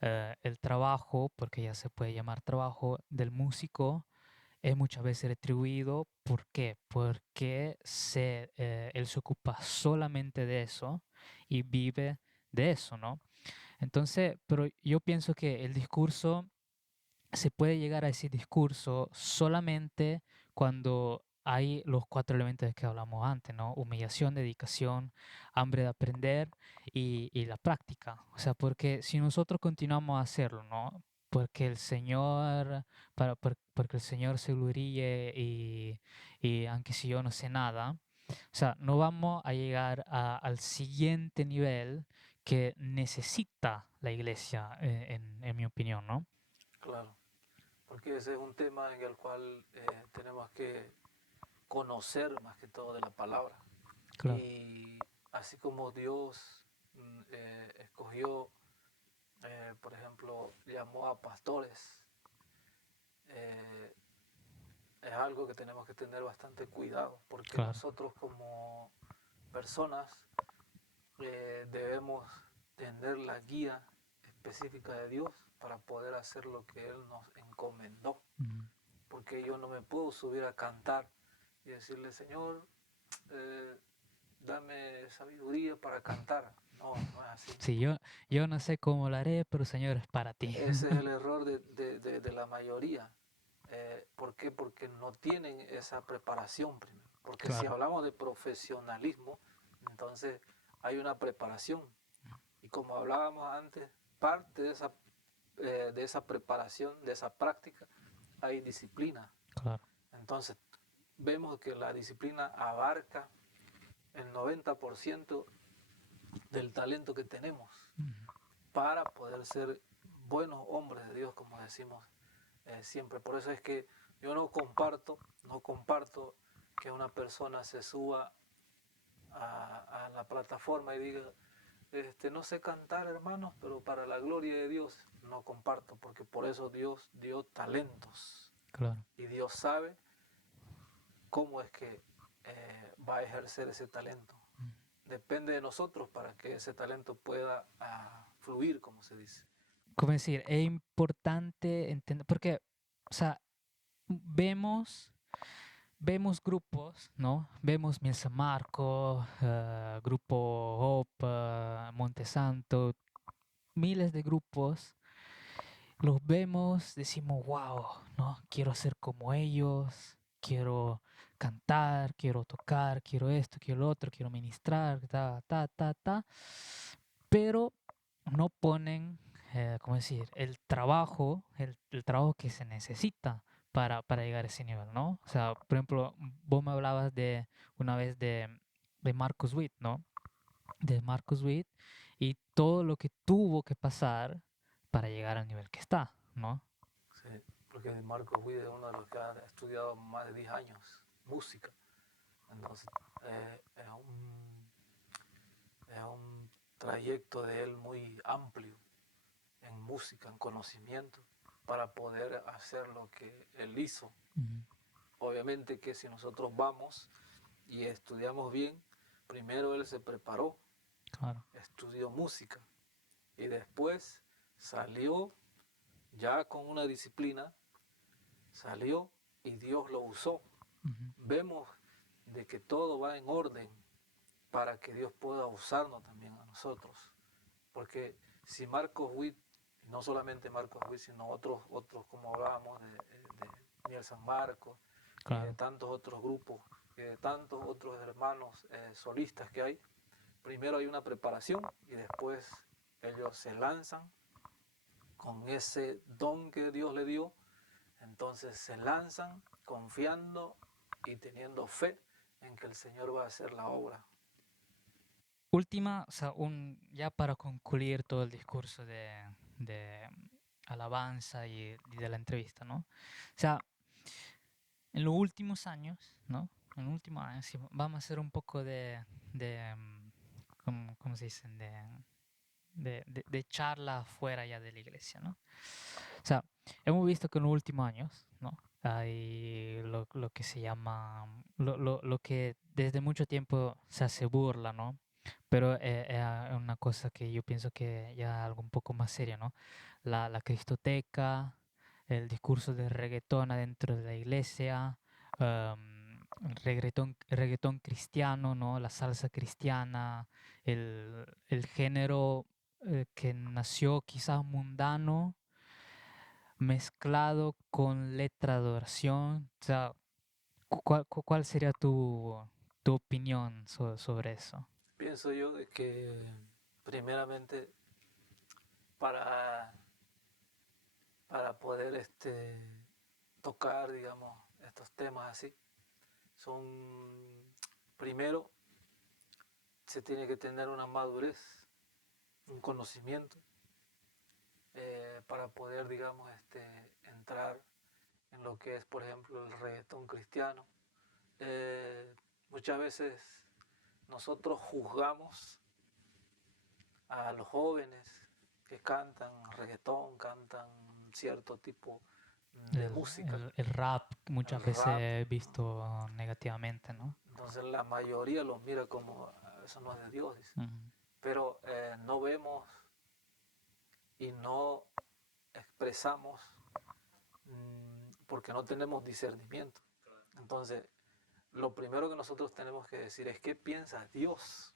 El trabajo, porque ya se puede llamar trabajo, del músico es muchas veces retribuido. ¿Por qué? Porque él se ocupa solamente de eso y vive de eso, ¿no? Entonces, pero yo pienso que el discurso, se puede llegar a ese discurso solamente cuando hay los 4 elementos de que hablamos antes, ¿no? Humillación, dedicación, hambre de aprender y la práctica. O sea, porque si nosotros continuamos a hacerlo, ¿no? Porque el Señor, porque el Señor se gloríe y aunque si yo no sé nada, o sea, no vamos a llegar al siguiente nivel que necesita la iglesia, en mi opinión, ¿no? Claro, porque ese es un tema en el cual tenemos que conocer más que todo de la palabra. Claro, Y así como Dios escogió, por ejemplo, llamó a pastores, eh, es algo que tenemos que tener bastante cuidado, porque claro, nosotros como personas debemos tener la guía específica de Dios para poder hacer lo que Él nos encomendó. ujú. Porque yo no me puedo subir a cantar y decirle, Señor, eh, dame sabiduría para cantar. No, no es así. Sí, yo no sé cómo lo haré, pero Señor, es para ti. Ese es el error de la mayoría. ¿Por qué? Porque no tienen esa preparación primero. Porque si Claro, hablamos de profesionalismo, entonces hay una preparación. Y como hablábamos antes, parte de esa preparación, de esa práctica, hay disciplina. claro. Entonces vemos que la disciplina abarca el 90% del talento que tenemos Ujú. para poder ser buenos hombres de Dios, como decimos siempre. Por eso es que yo no comparto que una persona se suba a la plataforma y diga, no sé cantar, hermanos, pero para la gloria de Dios no comparto, porque por eso Dios dio talentos Claro. y Dios sabe cómo es que va a ejercer ese talento. Ujú. Depende de nosotros para que ese talento pueda fluir, como se dice. ¿Cómo decir? Es importante entender, porque, o sea, vemos grupos, ¿no? Vemos Miel San Marco, Grupo Hope, Montesanto, miles de grupos. Los vemos, decimos, wow, ¿no? Quiero ser como ellos, quiero cantar, quiero tocar, quiero esto, quiero lo otro, quiero ministrar, ta. Pero no ponen, ¿cómo decir? El trabajo que se necesita para llegar a ese nivel, ¿no? O sea, por ejemplo, vos me hablabas una vez de Marcus Witt, ¿no? De Marcus Witt y todo lo que tuvo que pasar para llegar al nivel que está, ¿no? Sí, porque Marco Witt es uno de los que ha estudiado más de 10 años música. Entonces, es un trayecto de él muy amplio en música, en conocimiento, para poder hacer lo que él hizo. Ujú. Obviamente que si nosotros vamos y estudiamos bien, primero él se preparó, Claro. estudió música y después salió ya con una disciplina, salió y Dios lo usó. Ujú. Vemos de que todo va en orden para que Dios pueda usarnos también a nosotros. Porque si Marcos Witt, no solamente Marcos Witt, sino otros como hablábamos de Miel San Marcos y de Claro. tantos otros grupos y de tantos otros hermanos solistas que hay, primero hay una preparación y después ellos se lanzan con ese don que Dios le dio, entonces se lanzan confiando y teniendo fe en que el Señor va a hacer la obra. Última, o sea, ya para concluir todo el discurso de alabanza y de la entrevista, ¿no? O sea, en los últimos años, ¿no? En los últimos años, sí, vamos a hacer un poco ¿cómo se dicen? De charla fuera ya de la iglesia, ¿no? O sea, hemos visto que en los últimos años, ¿no? Hay lo que se llama, lo que desde mucho tiempo se hace burla, ¿no? pero es una cosa que yo pienso que ya algo un poco más serio, ¿no? La cristoteca, el discurso del reggaetón adentro de la iglesia, el reggaetón cristiano, ¿no? La salsa cristiana, el género que nació quizás mundano, mezclado con letra de oración. O sea, ¿cuál sería tu opinión sobre eso? Pienso yo de que primeramente para, para poder tocar, digamos, estos temas así, son, primero, se tiene que tener una madurez, un conocimiento, para poder, digamos, entrar en lo que es, por ejemplo, el reggaetón cristiano. Muchas veces nosotros juzgamos a los jóvenes que cantan reggaetón, cantan cierto tipo de música, El rap muchas el veces rap. he visto negativamente, ¿no? Entonces la mayoría los mira como eso no es de Dios, dice. Ujú. Pero no vemos y no expresamos porque no tenemos discernimiento. Entonces, lo primero que nosotros tenemos que decir es qué piensa Dios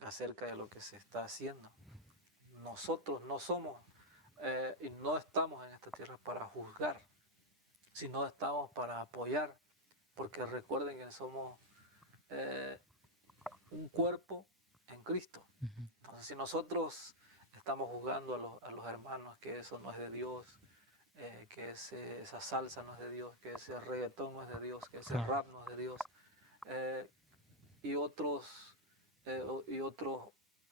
acerca de lo que se está haciendo. Nosotros no somos y no estamos en esta tierra para juzgar, sino estamos para apoyar, porque recuerden que somos eh, un cuerpo en Cristo. Ujú. Entonces, si nosotros estamos juzgando a los hermanos que eso no es de Dios, que esa salsa no es de Dios, que ese reggaetón no es de Dios, que ese Claro. rap no es de Dios, eh, y otros, y otros,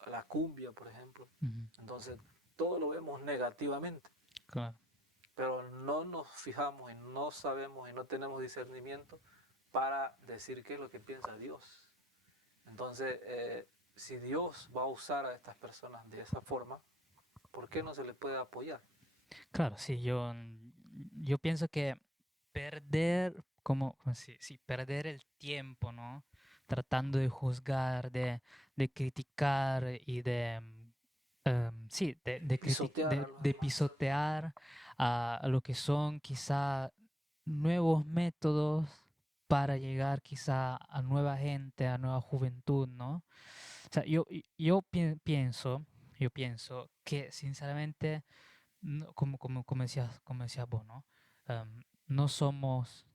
la cumbia, por ejemplo. Ujú. Entonces, todo lo vemos negativamente, Claro. pero no nos fijamos y no sabemos y no tenemos discernimiento para decir qué es lo que piensa Dios. Entonces, si Dios va a usar a estas personas de esa forma, ¿por qué no se les puede apoyar? Claro, sí, yo pienso que perder, sí, perder el tiempo, ¿no? Tratando de juzgar, de criticar y sí, Pisotear a los de demás. pisotear a lo que son quizá nuevos métodos para llegar quizá a nueva gente, a nueva juventud, ¿no? O sea, yo pienso que sinceramente, como decías vos, ¿no? No somos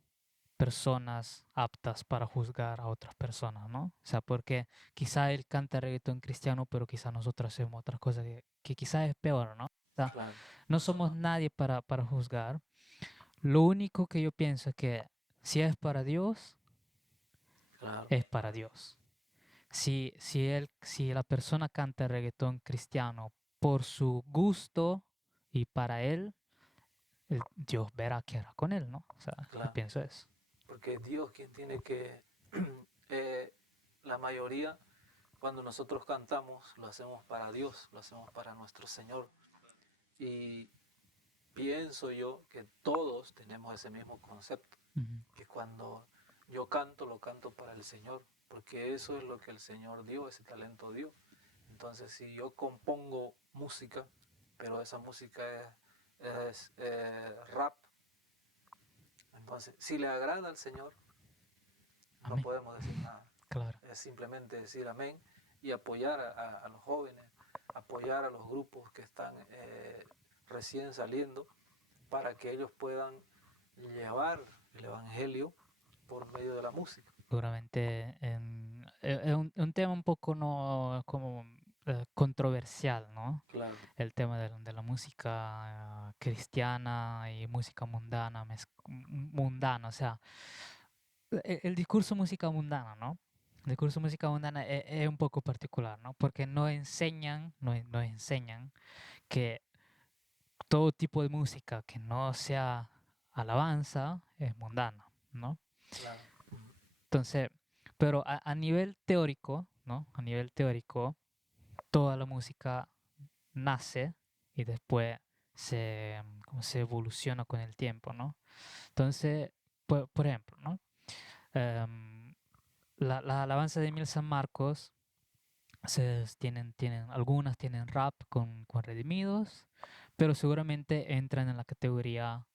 personas aptas para juzgar a otras personas, ¿no? O sea, porque quizá él canta reggaetón cristiano, pero quizá nosotros hacemos otras cosas que quizá es peor, ¿no? O sea, Claro, no somos nadie para juzgar. Lo único que yo pienso es que si es para Dios, claro. es para Dios. Si la persona canta reggaetón cristiano por su gusto y para él, Dios verá qué hará con él, ¿no? O sea, yo Claro, pienso eso. porque es Dios quien tiene que, eh, la mayoría, cuando nosotros cantamos, lo hacemos para Dios, lo hacemos para nuestro Señor. Y pienso yo que todos tenemos ese mismo concepto, Ujú. que cuando yo canto, lo canto para el Señor, porque eso es lo que el Señor dio, ese talento dio. Entonces, si yo compongo música, pero esa música es rap, entonces, si le agrada al Señor, no Amén. podemos decir nada. Claro. Es simplemente decir amén y apoyar a los jóvenes, apoyar a los grupos que están recién saliendo para que ellos puedan llevar el Evangelio por medio de la música. Seguramente es un tema un poco no como controversial, ¿no? Claro, El tema de la música cristiana y música mundana, mundana, o sea, el discurso música mundana, ¿no? El discurso música mundana es un poco particular, ¿no? Porque no enseñan que todo tipo de música que no sea alabanza es mundana, ¿no? claro. Entonces, pero a nivel teórico, ¿no? A nivel teórico, toda la música nace y después como se evoluciona con el tiempo, ¿no? Entonces, por ejemplo, ¿no? La alabanza de Emil San Marcos Algunas tienen rap con Redimidos, pero seguramente entran en la categoría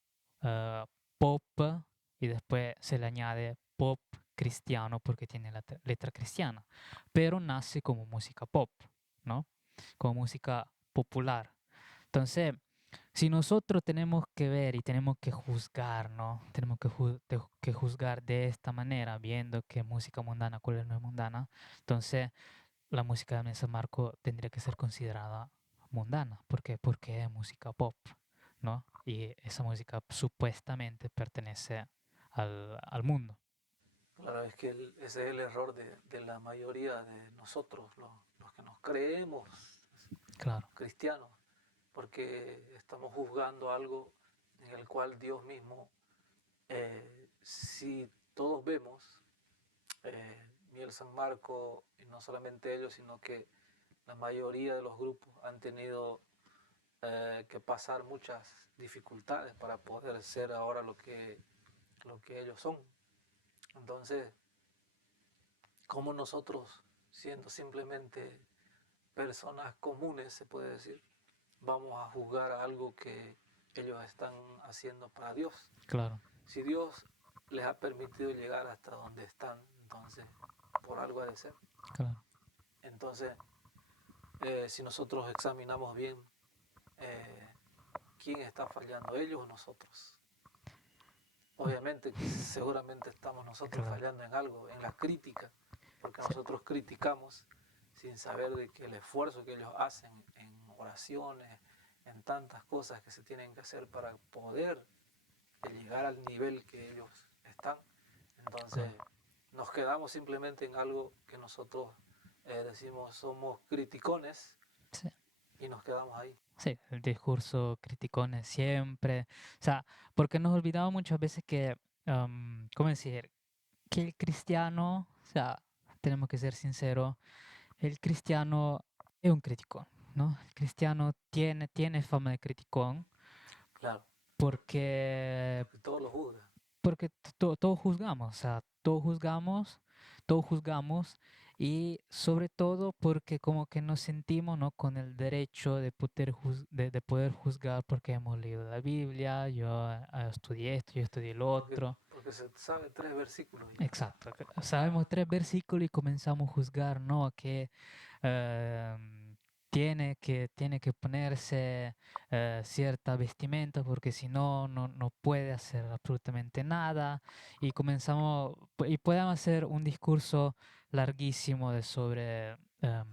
eh, pop y después se le añade pop cristiano porque tiene la letra cristiana, pero nace como música pop, ¿no? Como música popular. Entonces, si nosotros tenemos que ver y tenemos que juzgar, ¿no? Tenemos que juzgar de esta manera, viendo qué música mundana, cuál no es mundana, entonces la música de San Marco tendría que ser considerada mundana. ¿Por qué? Porque es música pop, ¿no? Y esa música supuestamente pertenece al mundo. Claro, es que ese es el error de la mayoría de nosotros, los que nos creemos Claro, cristianos, porque estamos juzgando algo en el cual Dios mismo, si todos vemos, Miel San Marco, y no solamente ellos, sino que la mayoría de los grupos han tenido que pasar muchas dificultades para poder ser ahora lo que ellos son. Entonces, ¿cómo nosotros, siendo simplemente personas comunes, se puede decir, vamos a juzgar algo que ellos están haciendo para Dios? claro, Si Dios les ha permitido llegar hasta donde están, entonces por algo ha de ser. claro. Entonces, si nosotros examinamos bien eh, quién está fallando, ellos o nosotros. Obviamente, seguramente estamos nosotros Claro. fallando en algo, en la crítica, porque Sí, nosotros criticamos sin saber de que el esfuerzo que ellos hacen en oraciones, en tantas cosas que se tienen que hacer para poder llegar al nivel que ellos están. Entonces, claro. nos quedamos simplemente en algo que nosotros decimos somos criticones Sí, y nos quedamos ahí. sí, el discurso criticones siempre. O sea, porque nos olvidamos muchas veces que, ¿cómo decir? Que el cristiano, o sea, tenemos que ser sinceros, el cristiano es un criticón, ¿no? El cristiano tiene fama de criticón Claro, porque, porque todo lo juzga. porque todos juzgamos, o sea, todos juzgamos y sobre todo porque como que nos sentimos, ¿no? Con el derecho de de poder juzgar porque hemos leído la Biblia, yo estudié esto, yo estudié lo otro. Porque se sabe 3 versículos y ya. Exacto. Sabemos 3 versículos y comenzamos a juzgar, ¿no? Que tiene que ponerse cierta vestimenta porque si no, no puede hacer absolutamente nada. Y y podemos hacer un discurso larguísimo de sobre, Claro,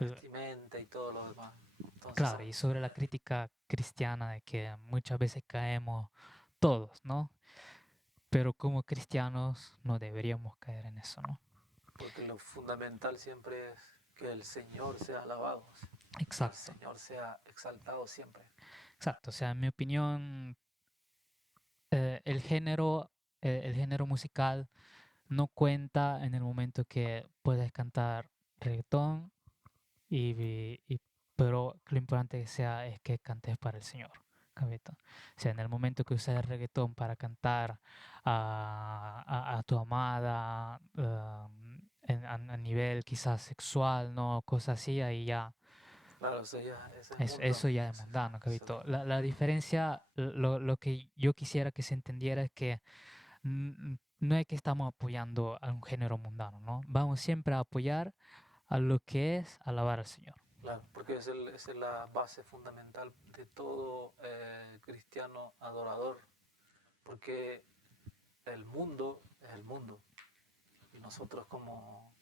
eh, vestimenta y todo lo demás. Entonces, claro, y sobre la crítica cristiana de que muchas veces caemos todos, ¿no? Pero como cristianos no deberíamos caer en eso, ¿no? porque lo fundamental siempre es que el Señor sea alabado, que el Exacto, Señor sea exaltado siempre. exacto. O sea, en mi opinión, el género musical no cuenta en el momento que puedes cantar reggaetón, pero lo importante que sea es que cantes para el Señor. Cabito. O sea, en el momento que usas el reggaetón para cantar a tu amada, a nivel quizás sexual, ¿no? Cosas así, ahí ya Claro, ese es mundano. eso ya es mundano, Ese es Cabito. otro. La diferencia, lo que yo quisiera que se entendiera es que no es que estamos apoyando a un género mundano, ¿no? Vamos siempre a apoyar a lo que es alabar al Señor. Claro, porque esa es la base fundamental de todo cristiano adorador, porque el mundo es el mundo y nosotros como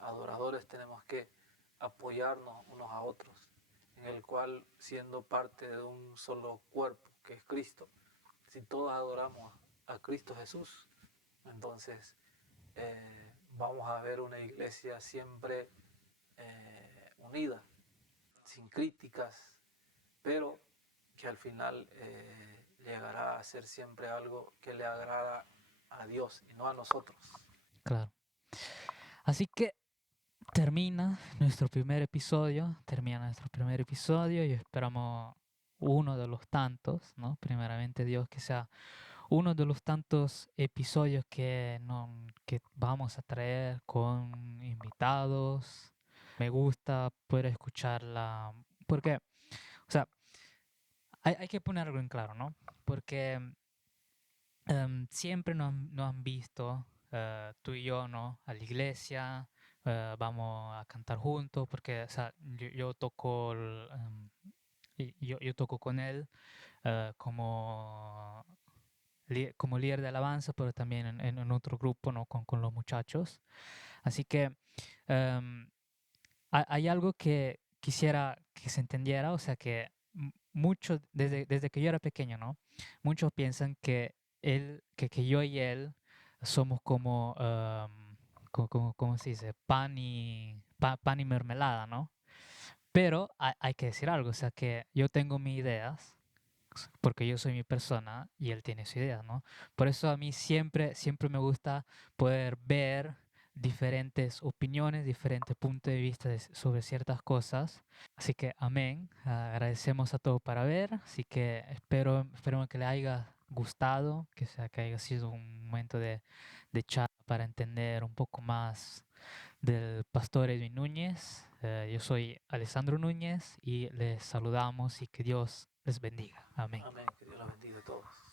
adoradores tenemos que apoyarnos unos a otros, en el cual siendo parte de un solo cuerpo que es Cristo, si todos adoramos a Cristo Jesús, entonces vamos a ver una iglesia siempre unida, sin críticas, pero que al final llegará a ser siempre algo que le agrada a Dios y no a nosotros. Claro. Así que termina nuestro primer episodio y esperamos uno de los tantos, ¿no? Primeramente Dios, que sea uno de los tantos episodios que vamos a traer con invitados, me gusta poder escucharla, porque, o sea, hay que poner algo en claro, ¿no? Porque siempre nos han visto, tú y yo, ¿no? A la iglesia, vamos a cantar juntos, porque, o sea, yo toco, yo toco con él como, como líder de alabanza, pero también en otro grupo, ¿no? Con los muchachos. Así que em, hay algo que quisiera que se entendiera, o sea, que muchos, desde que yo era pequeño, ¿no? Muchos piensan que que yo y él somos como, ¿cómo se dice? Pan y mermelada, ¿no? Pero hay que decir algo, o sea, que yo tengo mis ideas, porque yo soy mi persona y él tiene su idea, ¿no? Por eso a mí siempre me gusta poder ver diferentes opiniones, diferentes puntos de vista sobre ciertas cosas. Así que amén, agradecemos a todos para ver, así que espero que le haya gustado, que haya sido un momento de charla para entender un poco más del pastor Edwin Núñez. Yo soy Alessandro Núñez y les saludamos y que Dios les bendiga. Amén. Amén. Que Dios los bendiga a todos.